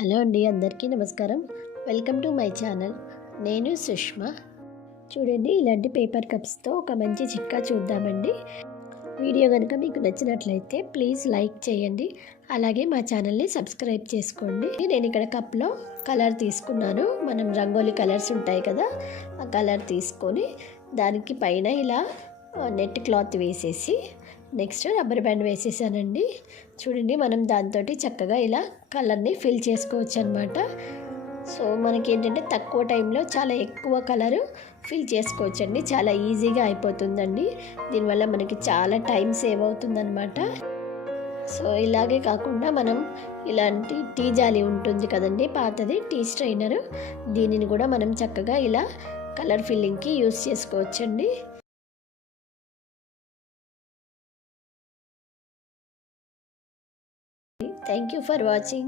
Hello అండి, అందరికీ నమస్కారం. Welcome to my channel. నేను సుష్మా. చూడండి, ఇలాంటి పేపర్ కప్స్తో ఒక మంచి చిట్కా చూద్దామండి. వీడియో కనుక మీకు నచ్చినట్లయితే ప్లీజ్ లైక్ చేయండి. అలాగే మా ఛానల్ని సబ్స్క్రైబ్ చేసుకోండి. నేను ఇక్కడ కప్లో కలర్ తీసుకున్నాను. మనం రంగోలీ కలర్స్ ఉంటాయి కదా, ఆ కలర్ తీసుకొని దానికి పైన ఇలా నెట్ క్లాత్ వేసేసి నెక్స్ట్ రబ్బర్ బ్యాండ్ వేసేసానండి. చూడండి, మనం దాంతో చక్కగా ఇలా కలర్ని ఫిల్ చేసుకోవచ్చు అనమాట. సో మనకి ఏంటంటే తక్కువ టైంలో చాలా ఎక్కువ కలరు ఫిల్ చేసుకోవచ్చండి. చాలా ఈజీగా అయిపోతుందండి. దీనివల్ల మనకి చాలా టైం సేవ్ అవుతుందన్నమాట. సో ఇలాగే కాకుండా మనం ఇలాంటి టీ జాలి ఉంటుంది కదండి, పాతది టీ స్ట్రైనరు, దీనిని కూడా మనం చక్కగా ఇలా కలర్ ఫిల్లింగ్కి యూస్ చేసుకోవచ్చండి. Thank you for watching.